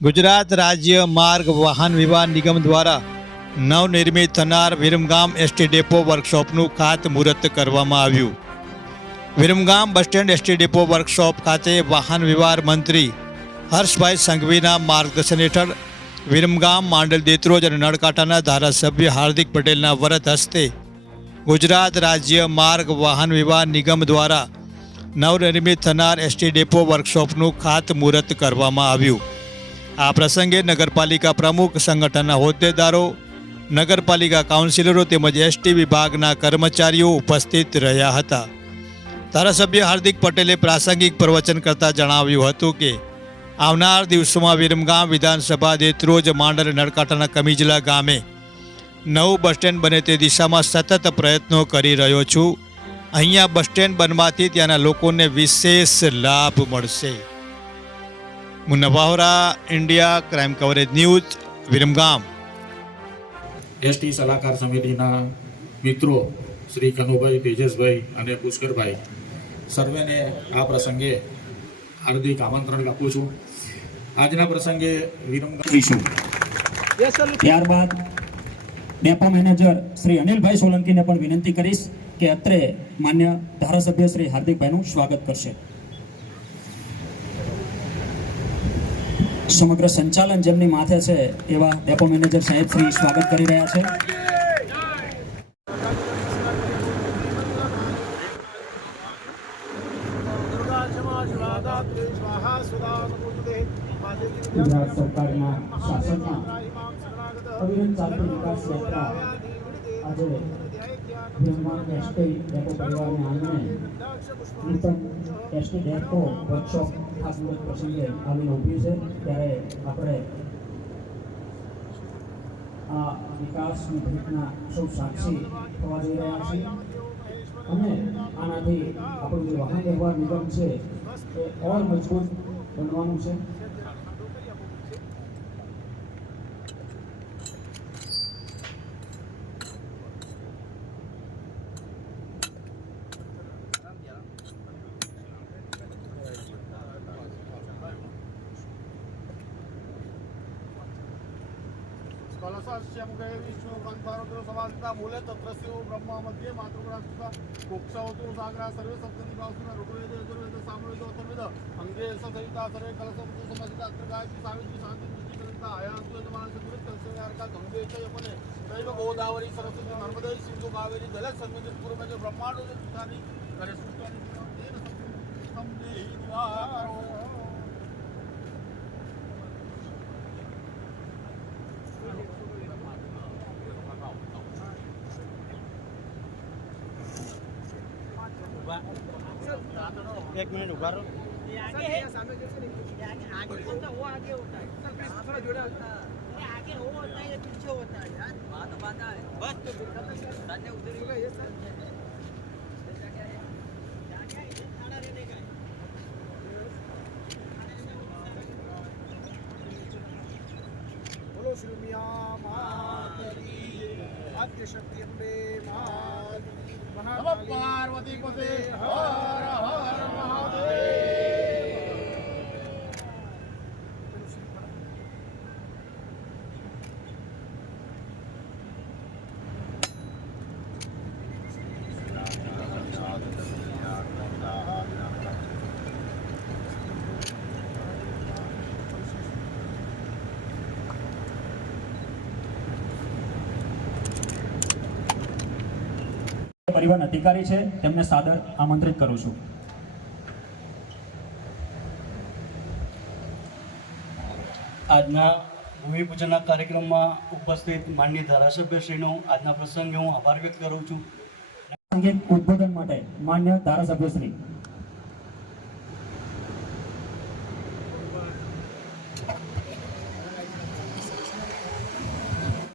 ગુજરાત રાજ્ય માર્ગ વાહન વ્યવહાર નિગમ દ્વારા નવનિર્મિત થનાર વિરમગામ એસટી ડેપો વર્કશોપનું ખાતમુહૂર્ત કરવામાં આવ્યું. Viramgam bus stand ST depot workshop ખાતે વાહન વ્યવહાર મંત્રી હર્ષભાઈ સંઘવીના માર્ગદર્શન હેઠળ વિરમગામ, માંડલ, દેત્રોજ અને નળકાંઠાના ધારાસભ્ય હાર્દિક પટેલના વરદ હસ્તે ગુજરાત રાજ્ય માર્ગ વાહન વ્યવહાર નિગમ દ્વારા નવનિર્મિત થનાર એસટી ડેપો વર્કશોપનું ખાતમુહૂર્ત કરવામાં આવ્યું. આ પ્રસંગે નગરપાલિકા પ્રમુખ, સંગઠનના હોદ્દેદારો, નગરપાલિકા કાઉન્સિલરો તેમજ એસટી વિભાગના કર્મચારીઓ ઉપસ્થિત રહ્યા હતા. ધારાસભ્ય હાર્દિક પટેલે પ્રાસંગિક પ્રવચન કરતા જણાવ્યું હતું કે આવનાર દિવસોમાં વિરમગામ વિધાનસભા, દેત્રોજ, માંડલ, નળકાંઠાના કમીજલા ગામે નવું બસ સ્ટેન્ડ બને તે દિશામાં સતત પ્રયત્નો કરી રહ્યો છું. અહીંયા બસ સ્ટેન્ડ બનવાથી ત્યાંના લોકોને વિશેષ લાભ મળશે. Munna Vahora, India crime coverage news, Viramgam. ST સલાહકાર સમિતિના મિત્રો શ્રી કનુભાઈ, તેજસભાઈ અને પુષ્કરભાઈ સર્વેને આ પ્રસંગે હાર્દિક આમંત્રણ આપું છું. આજના પ્રસંગે વિરમગામ ત્યારબાદ ડેપો મેનેજર શ્રી અનિલભાઈ સોલંકીને પણ વિનંતી કરીશ કે અત્રે માન્ય ધારાસભ્ય શ્રી હાર્દિકભાઈનું સ્વાગત કરશે. સમગ્ર સંચાલન જેમની માથે છે એવા ડેપો મેનેજર સાહેબ શ્રી સ્વાગત કરી રહ્યા છે. ગુજરાત સરકારના શાસનમાં અવિરત ચાલતી વિકાસ યાત્રા આજે વિરમગામ એસટી ડેપો પરિવારને આંગણે નૂતન એસટી ડેપો વર્કશોપ ખાતમુહૂર્ત પ્રસંગે આવીને ઊભી છે. ત્યારે આપણે આ વિકાસની ભેટના સૌ સાક્ષી થવા જઈ રહ્યા છીએ અને આનાથી આપણું જે વાહન વ્યવહાર નિગમ છે એ ઓર મજબૂત બનવાનું છે. कलशास्यमुखे विष्णु कंसारो समासिता मूले तत्रस्यो ब्रह्मा मध्ये मातृगुणास्ता मोक्षवतो सागरा सर्वे सप्तमी भावसुना ऋग्वेद यजुर्वेद सामवेद अथर्वेद अंगे सहिता सर्वे कलशवतो समासिता अत्र गायत्री सावित्री शांति पुष्टि करिता आयांतु यजमान सद्गुरु तस्यार्का गंगे च यमुने दैव गोदावरी सरस्वती नर्मदे सिंधु कावेरी जल संगमित पूर्वज ब्रह्मांड सुतानी करे सुतानी तेन समदे निवारो एक मिनट उभा रहो. आगे है सामने जैसे नहीं आगे होता है वो आगे होता है सर प्लीज थोड़ा जोड़ा होता है आगे वो होता है ये पीछे होता है यार बात बांधा है बस तो खत्म कर सामने उधर ही ये सर क्या है खाना रहने का बोलो श्री मियां मातरी आद्य शक्ति अंबे मां पार्वती पते हर हर પરિવહન અધિકારી છે તેમને સાદર આમંત્રિત કરું છું. આજના ભૂમિપૂજનના કાર્યક્રમમાં ઉપસ્થિત માનનીય ધારાસભ્યશ્રીનો આજના પ્રસંગે હું આભાર વ્યક્ત કરું છું. ઉદ્બોધન માટે માન્ય ધારાસભ્યશ્રી